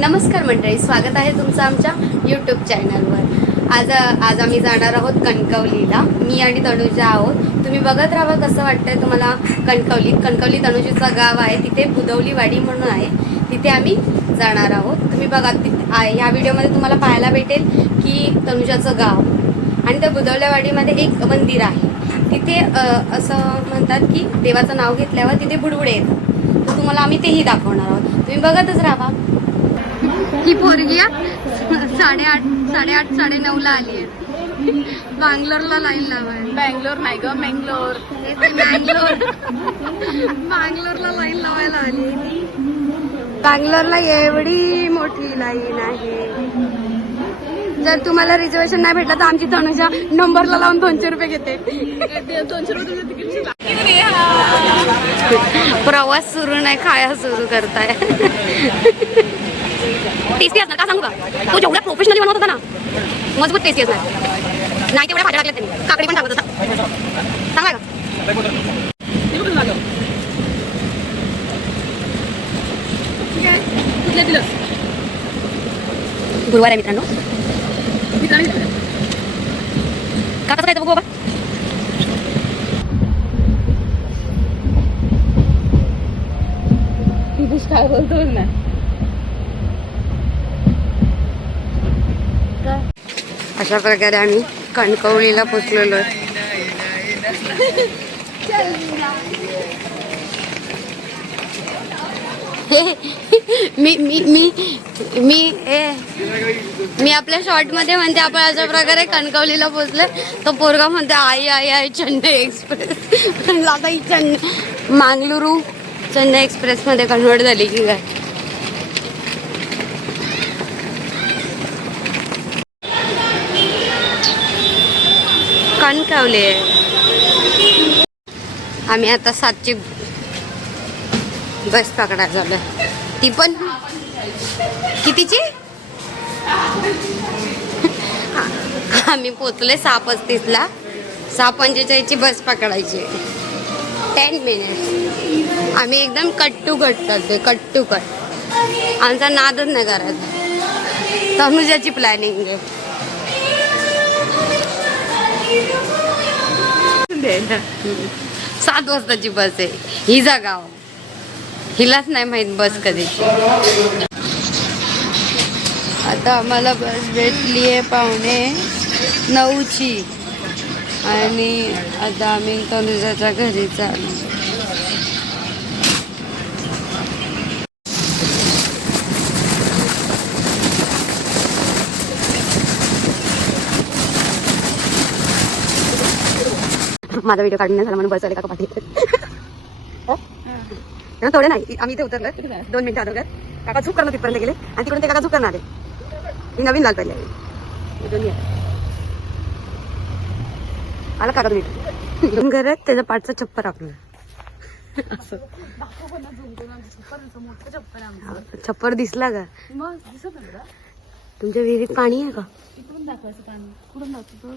नमस्कार मंडळी, स्वागत आहे तुमचं आमच्या यूट्यूब चॅनलवर। आज आम्ही जाणार आहोत कणकवलीला। मी आणि तनुजा आहोत। तुम्ही बघत राहा कसं वाटतंय तुम्हाला। कणकवली तनुजीचं गाव आहे, तिथे बुदवलीवाडी म्हणून आहे, तिथे आम्ही जाणार आहोत। तुम्ही बघा ह्या व्हिडिओमध्ये तुम्हाला पाहायला भेटेल की तनुजाचं गाव आणि त्या बुदवलीवाडीमध्ये एक मंदिर आहे। तिथे असं म्हणतात की देवाचं नाव घेतल्यावर तिथे बुडबुडे येतात, तर तुम्हाला आम्ही तेही दाखवणार आहोत। तुम्ही बघतच राहा। ही पोरगी 8:30 9:30ला आली आहे। बँगलोरला लाईन लावाय। बँगलोर नाही ग, मंगलोर। बँगलोरला लाईन लावायला आली। बँगलोरला एवढी मोठी लाईन आहे। जर तुम्हाला रिझर्वेशन नाही भेटलं तर आमची तनुजा नंबरला लावून 200 रुपये घेते। 200 रुपये तिकीट। प्रवास सुरू नाही, खाया सुरू करताय। टेस्टी असणार का सांगू का? तो जेवढा प्रोफेशनली बनवत होता ना, मजबूत टेस्टी असणार। नाही तेवढ्या भाज्या टाकल्या त्यांनी, काकडी पण टाकत होता। सांगा का गुरुवार आहे मित्रांनो। का कसं खायचं बघू बाबा। काय बोलतो ना, अशा प्रकारे आम्ही कणकवलीला पोचलेलो आहे। मी मी मी मी मी आपल्या शॉर्ट मध्ये म्हणते आपण अशा प्रकारे कणकवलीला पोचले, तो पोरगा म्हणते आई आई आई चेन्नई एक्सप्रेस। आता ही मंगळुरू चेन्नई एक्सप्रेस मध्ये कन्वर्ट झाली की काय। कणकवली आम्ही आता 7ची बस पकडायला झालं, ती पण कितीची। आम्ही पोचले 6:35ला, 6:45ची बस पकडायची। 10 मिनिट्स आम्ही एकदम कट टू कट करते, कट टू कट। आमचा नादच नाही करायचा। तनुजाची प्लॅनिंग आहे। 7 वाजताची बस आहे। हिचा गाव, हिलाच नाही माहित बस कधी। आता आम्हाला बस भेटली आहे 8:45ची आणि आता आम्ही तनुजाच्या घरी चाललो। माझा व्हिडिओ काढून झाला म्हणून बस आले काका पाठी थोडे नाही। आम्ही इथे उतरलं 2 मिनिटं अगोदर, काका झूक करणं तिथपर्यंत गेले आणि तिकडून ते काका झूक करणार आहे। ही नवीन लाल पहिले आला काका तुम्ही घरात त्याच्या पाठचा चप्पर आपलं छप्पर दिसला का? तुमच्या विहिरीत पाणी आहे का? दाखवायचं पाणी कुठून दाखवतो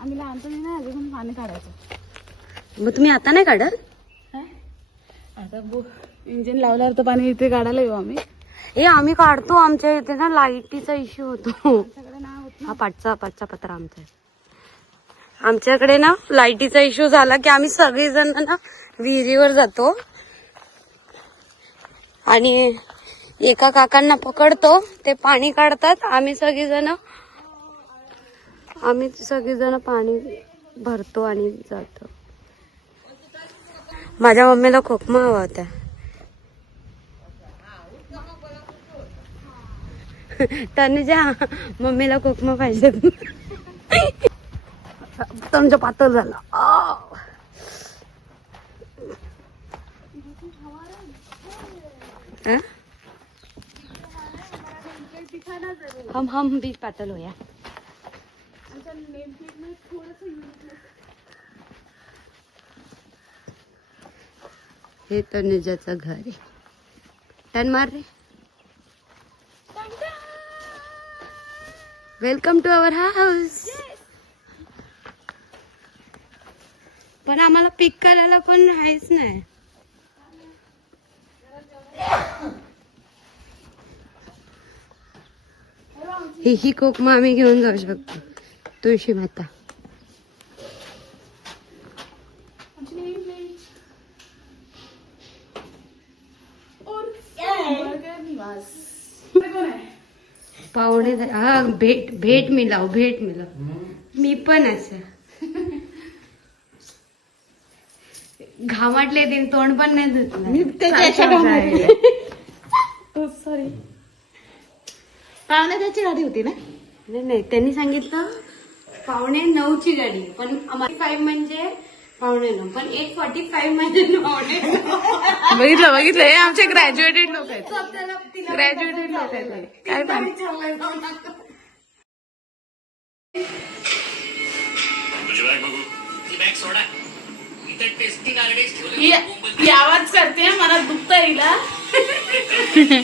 आम्ही लहानपणी ना, अजून पाणी काढायचं। मग तुम्ही आता नाही काढत? आता इंजिन लावल्यावर तर पाणी इथे काढायला येऊ आम्ही। आम्ही काढतो, आमच्या इथे ना लाईटीचा इश्यू होतो। हा पाठचा पत्रा आमचा आहे। आमच्याकडे ना लाईटीचा इश्यू झाला की आम्ही सगळेजण ना विहिरीवर जातो आणि एका काकांना पकडतो, ते पाणी काढतात। आम्ही सगळेजण पाणी भरतो आणि जातो। माझ्या मम्मीला खोकमा हवा होता। तनुजा मम्मीला खोकमा पाहिजे। तुमचं पातळ झालं। हम भी पातळ होया। हे तनुजाचं घर आहे। टन मार रे। Welcome to our house. पण आम्हाला पिक करायला पण आहेच नाही। ही कोकमा आम्ही घेऊन जाऊ शकतो. तुळशी माता. पाहुणे हा भेट मिलाव. मी पण असं घामाटले दिन तोंड पण नाही धुतलं. सॉरी. पाहुणे त्याची गाडी होती ना. नाही त्यांनी सांगितलं 8:45ची गाडी, पण आम्हाला 5 म्हणजे 8:45, पण 8:45 म्हणजे 9:45. बघितलं हे आमचे ग्रॅज्युएटेड लोक आहेत. ग्रॅज्युएटेड लोक आहेत. काय पण ही आवाज करते मला दुखतं हिला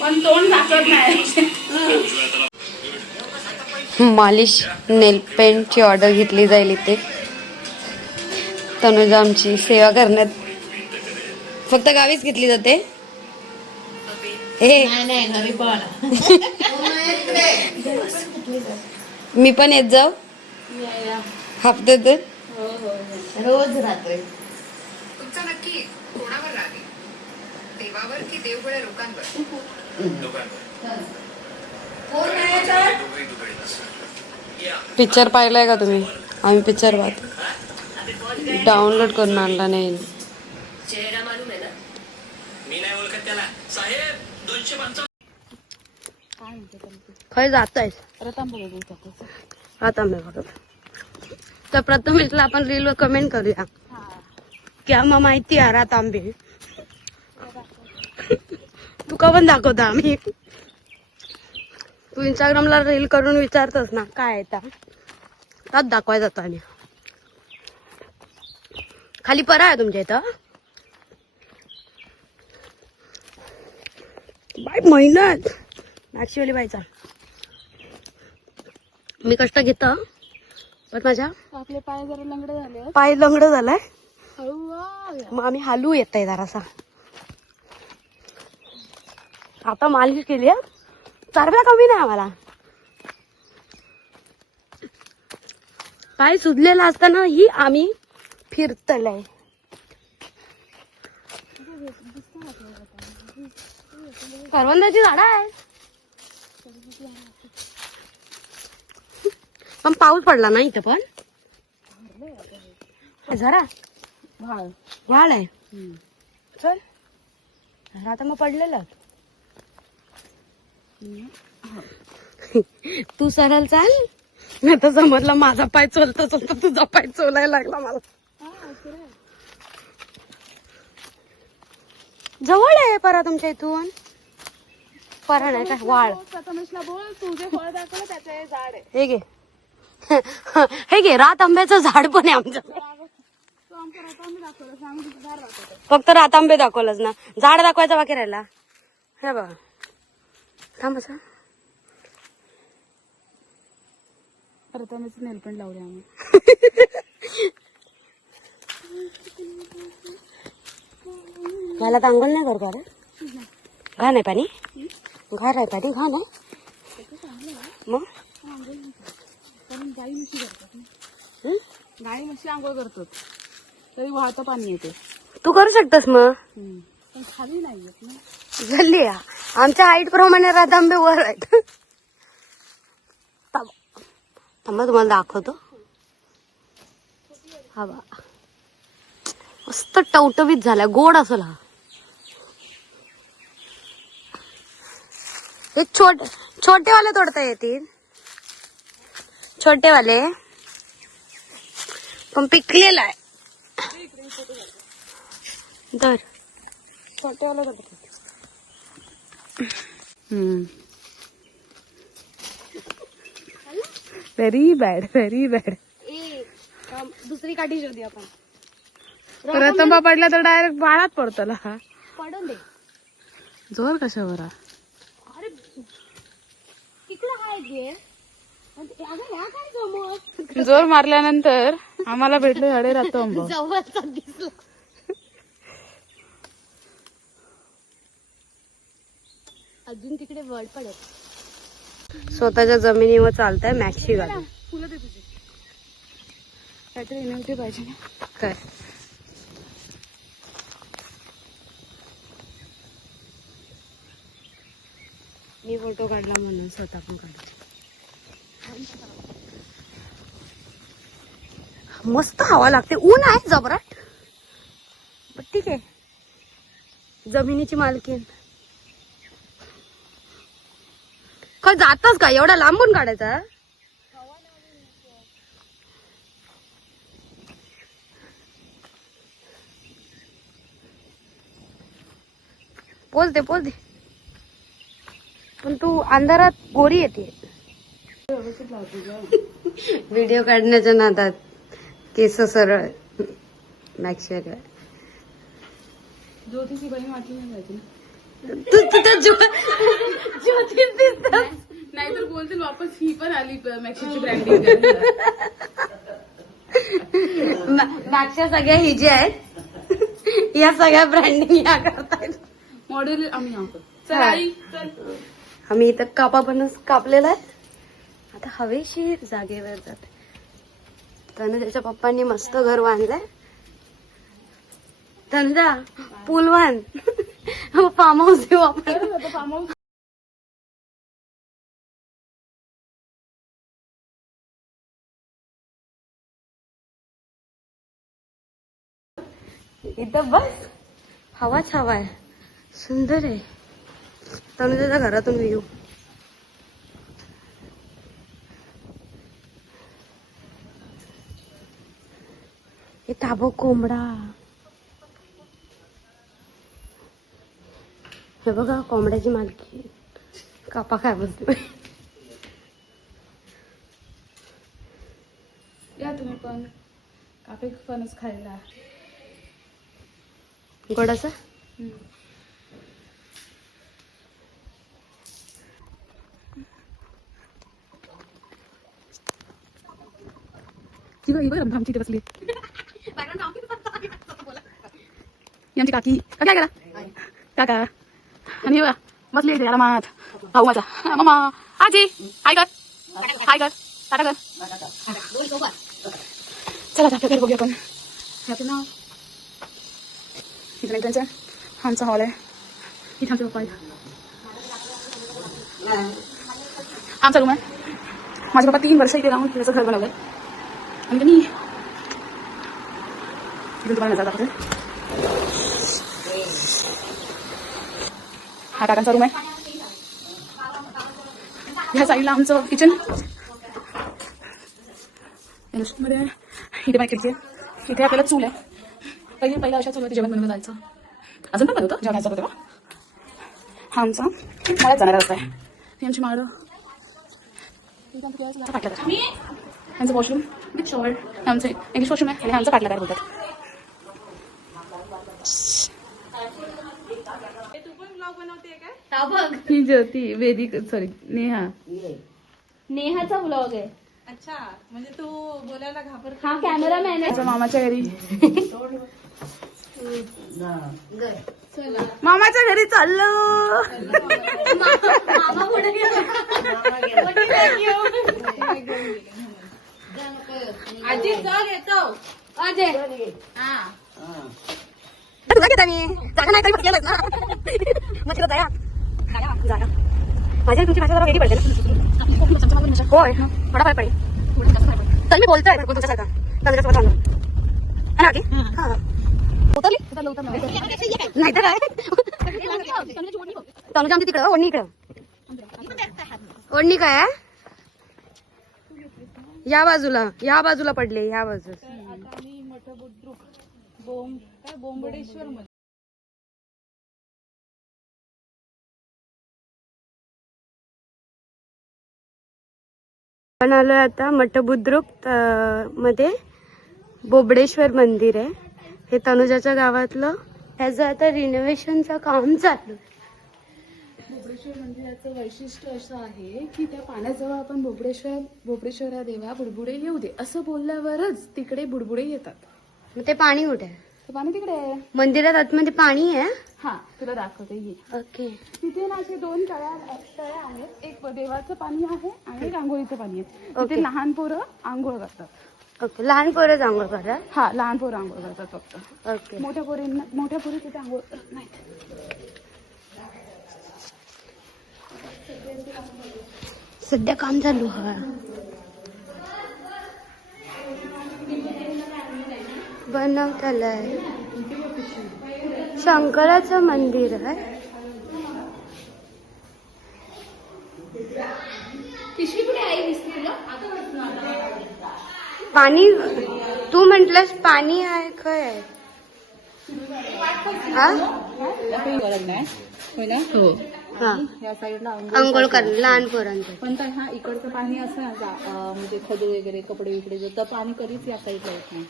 पण तोंड दाखवत नाही. मालिश नेल पेंटची ऑर्डर घेतली जाईल इथे. तनुजा आमची सेवा करण्यात फक्त गावीच घेतली जाते. घरी पण मी पण येत जाऊ हफ्त्यातून. रोज राहतोय. तुमचा नक्की कोणावर राग आहे? देवावर की देवगुण्या लोकांवर? पिक्चर पाहिलाय का तुम्ही? आम्ही पिक्चर पाहतो. डाउनलोड करून आणला नाही. चेहरा मालूम आहे ना? मी नाही ओळखत त्याला. साहेब 255. खय जातायस आता मी बघत. तर प्रथमेशला आपण रीलवर कमेंट करूया की आम्हाला माहिती आहे रात आंबे. तुका पण दाखवता आम्ही. तू इंस्टाग्रामला रील करून विचारतस ना काय आहे त्यात दाखवाय जातो. आणि खाली परा आहे तुमच्या इथं. बाय मेहनत नाक्षीवाली बायचा. मी कष्ट घेत पण माझ्या आपले पाय जरा लंगडे झाले. पाय लंगड झालाय. हळू मग आम्ही हलू येत आहे जरासा. आता मालिश केली आहे. चरब्या कमी नाही आम्हाला. पाय सुजलेला असताना ही आम्ही फिरतलय. करवंदाची झाड आहे पण पाऊस पडला ना इथं. पण जरा वाळ आहे. चल आता मग पडलेलं. तू सरळ चाल. नाही तर समजलं माझा पाय चोलता चोलता तुझा पाय चोलायला लागला मला. जवळ आहे परा तुमच्या इथून. परा नाही काय वाळ. प्रथमेशला बोल तू जे फळ दाखवलं त्याचं हे झाड आहे. हे घे हे घे. रात आंब्याचं झाड पण आहे आमचं. तो आमच्या रातांनी दाखवलं. सांगू तुझं झाड दाखवतो. फक्त रात आंबे दाखवलंच ना. झाड दाखवायचा बाकी राहिला. हे बघा थांब असं. प्रथमेश नेलपेंट लावले आम्ही. मला तर अंघोळ नाही करता रे. घाण आहे पाणी. घाण आहे पाणी. घाण आहे मग. कारण गाई म्हशी करतात ना. गाई म्हशी आंघोळ करतात तरी वाहतं पाणी येते. तू करू शकतस मग. पण खाली नाही येत ना. झाली आमच्या हाईट प्रमाणे रात आंबे वर आहेत. थांबा तुम्हाला दाखवतो. हा बा मस्त टवटवीत झालाय. गोड असेल हा. हे छोटेवाले तोडता येतील. छोटेवाले पण पिकलेला आहे. तर छोटेवाले तोडता. Very bad very bad. दुसरी काठी शोधी आपण. रतंबा पडला तर डायरेक्ट बाळात पडतो ना. हा पडून दे. जोर कशावर. अरे तिकडे हाय गे. जोर मारल्यानंतर आम्हाला भेटले झाडे रतंबा. जवळचा दिसला. अजून तिकडे वड पडत. स्वतःच्या जमिनीवर चालताय मॅक्सी घालून. फुलं दे तुझी. काहीतरी इनोव्हेटिव्ह पाहिजे ना. काय मी फोटो काढला म्हणून स्वतः पण काढला. मस्त हवा लागते. ऊन आहे जबराट, पण ठीक आहे. जमिनीची मालकीण. काय जातच का एवढा लांबून काढायचा? पोच दे पोच दे. पण तू अंधारात गोरी येते. व्हिडिओ काढण्याच्या नादात केस सरळ मॅक्सी. ज्योतीची बहीण वाटली नाही पाहिजे ना. तू तिथं ज्योतिष दिसत. नाहीतर बोलतील वापस ही पण आली मॅक्सीची ब्रँडिंग. मागच्या सगळ्या ही जी आहेत या सगळ्या ब्रँडिंग या करतायत. मॉडेल आम्ही आहोत. चल हा. आई चल. आम्ही इथं कापापणच कापलेला आहे. आता हवेशीर जागेवर जाते. तनुजाच्या पप्पांनी मस्त घर बांधलंय. तनुजा पूल बांध. फार्म हाऊस देऊ आपण. Farm house. इथं बस हवाच हवा आहे. सुंदर आहे. तनुजाच्या घरातून व्ह्यू. हे ताबो कोंबडा. हे बघा कोंबड्याची मालकी. कापा काय बोलते. या तुम्ही पण कापे फणस खायला. गोडाचा ती बघ आमची इथे बसली. ही आमची काकी. काय करा काका. आणि बघा बसली इथे आरामात. भाऊ माझा. मम्मा आजी हाय कर. हाय कर. टाटा कर. चला आपल्या घर बघूया आपण. हे आपलं नाव. इथं नाही त्यांचं. आमचा हॉल आहे. इथे आमचे पप्पा आहेत. आमचा रूम आहे. माझे पप्पा 3 वर्ष इथे राहून त्याचं घर बनवलंय. आणि मी इथून तुम्हाला नजर दाखवते. हा काकांचा रूम आहे. ह्या साईडला आमचं किचन मध्ये. इथे माझी खिडकी आहे. इथे आपल्याला चूल आहे. पहिल्या अशा चुलीवरती जेवण बनवलं जायचं. अजून पण बनवतं जेवण जायचं तेव्हा. हा आमचा मळ्यात जाणारा रस्ता आहे. ही आमची माळं. पाटला यांचं वॉशरूम विथ शॉवर. आमचं इंग्लिश वॉशरूम आहे आणि आमचं पाटला काय बोलतात. ही ज्योती वेदिक सॉरी नेहाचा ब्लॉग आहे. अच्छा म्हणजे तू बोलायला घाबरत. हा कॅमेरामॅन आहे. मामाच्या घरी. मामाच्या घरी चाललो. मामा पुढे आजी चल येतो. अजय हा तुला घेता मी जागा नाही तरी बसलेलं ना. मग तिला जाया जागा माझ्या तुमची भाषा जरा वेगळी पडते ना. होय थोडा फार पडेल. चल मी बोलतोय तुमच्यासारखा. तनुजासोबत चाललो आहे ना. उतरली नाही तर काय. तनुजा आमची तिकडं ओढणी. इकडं ओढणी काय आहे. या बाजूला पडले. या बाजूला आता मी मठ बुद्रुक बोंबडेश्वर मध्ये. आपण आलोय आता मठबुद्रुक मध्ये बोबडेश्वर मंदिर आहे. हे तनुजाच्या गावातलं. ह्याचं आता रिनोव्हेशनचं काम चालू. बोबडेश्वर मंदिराचं वैशिष्ट्य असं आहे की त्या पाण्याजवळ आपण बोबडेश्वर या देवा बुडबुडे येऊ दे असं बोलल्यावरच तिकडे बुडबुडे येतात. ते पाणी कुठे आहे. ते पाणी तिकडे आहे. मंदिरात आतमध्ये पाणी आहे. हा तुला दाखवते ये. ओके. तिथे ना असे 2 तळे आहेत. एक देवाचं पाणी आहे आणि एक आंघोळीचं पाणी आहे. ओके. तिथे लहान पोरं आंघोळ करतात. ओके. लहान पोरं आंघोळ करतात. हा लहान पोरं आंघोळ करतात फक्त. ओके. मोठ्या पोरी तिथे आंघोळ करत नाहीत. सध्या काम चालू आहे. बनवतालय. शंकराचं मंदिर आहे. पाणी तू म्हंटलस पाणी आहे काय आहे? हा? गरज नाही होय ना. हो. हा. या साईडला आंघोळ कर लहान पोरांचं. पण काय हा इकडचं पाणी असं ना म्हणजे खडू वगैरे कपडे विकडे तर पाणी कधीच या साईडला येत नाही.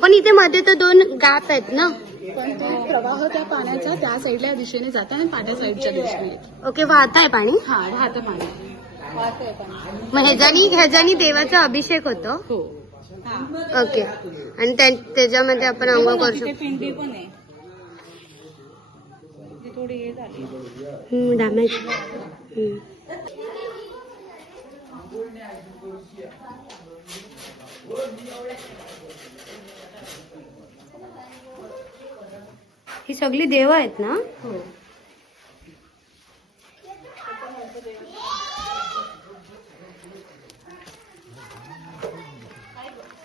पण इथे मध्ये तर 2 गाप आहेत ना. पण ते प्रवाह त्या पाण्याचा त्या साईडला दिशेने जात आणि पाट्या साईडच्या दिशेने येतो. ओके. वाहत आहे पाणी. हा वाहतं पाणी वाहतंय पाणी. मग ह्याच्यानी देवाचा अभिषेक होतो. हो. ओके. आणि त्याच्यामध्ये आपण आंघोळ करू शकतो. पिंडी पण आहे. ती थोडी हे झाली. डॅमेज. ही सगळी देव आहेत ना. हो.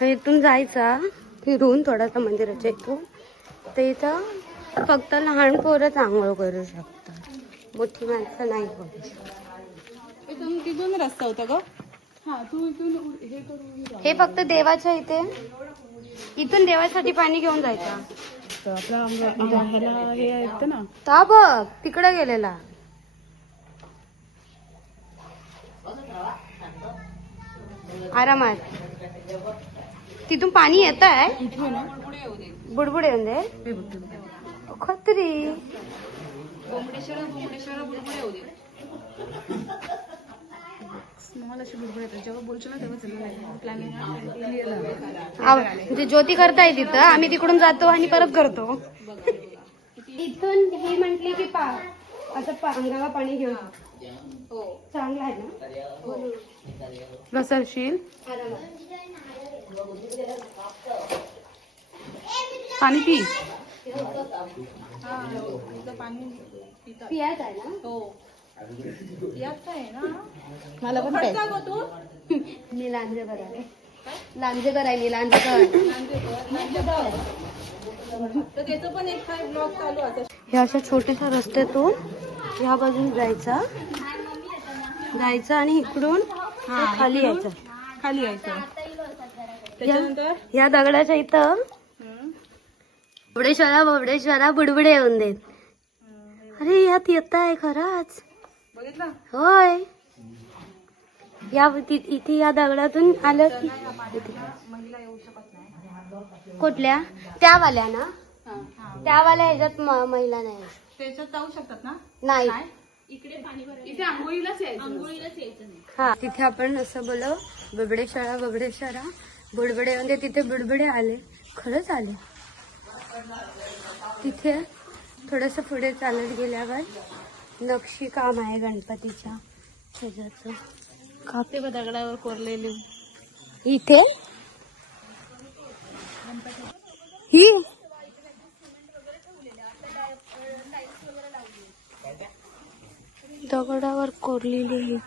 इथून जायचा फिरून थोडासा मंदिराच्या इथून तर इथं फक्त लहान पोरच आंघोळ करू शकतात. मोठी माणसं नाही करू शकत. तिथून रस्ता होता ग. हा तू इथून हे करून हे फक्त देवाच्या इथून देवासाठी पाणी घेऊन जायचं. आपला ह्याला हे येतं ना. ता बघ तिकडे गेलेला. आरामात तिथून पाणी येत आहे. बुडबुड येऊन दे. खत्री. जेव्हा बोलतो ना तेव्हा प्लॅनिंग म्हणजे ज्योती करताय तिथं. आम्ही तिकडून जातो आणि परत करतो. इथून ही म्हटली की असं अंगाला पाणी घेऊन चांगलं आहे ना. घसरशील पाणी पी. पियाच आहे ना. हो मला पण मी लांजेकर आहे. लांजेकर आहे मी. लांजेकर. ह्या अशा छोट्याशा रस्त्यातून ह्या बाजून जायचं आणि इकडून खाली यायचं. त्याच्यानंतर या दगडाच्या इथं बबडेश्वरा बुडबुडे येऊन देत. अरे यात येत आहे खरंच. बघितलं. होय. इथे या दगडातून आलं की कुठल्या त्यावाल्या ना. त्यावाल्या ह्याच्यात महिला नाही. त्याच्यात जाऊ शकतात ना. नाही. इथे आंघोळीलाच यायचं. हा तिथे आपण असं बोललो बबडेश्वरा बुडबुडे म्हणजे तिथे बुडबुडे आले. खरंच आले. तिथे थोडस पुढे चालत गेल्यावर नक्षी काम आहे गणपतीच्या ह्याच्याचं. कापते दगडावर कोरलेली. इथे ही दगडावर कोरलेली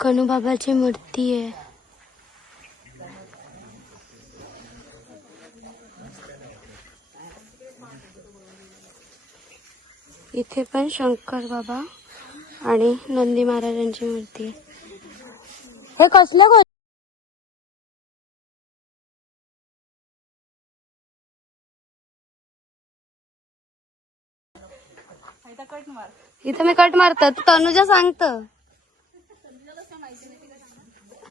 कनुबाबाची मूर्ती आहे. इथे पण शंकर बाबा आणि नंदी महाराजांची मूर्ती आहे. हे कसलं इथे मी कट मारतात तनुजा सांगत.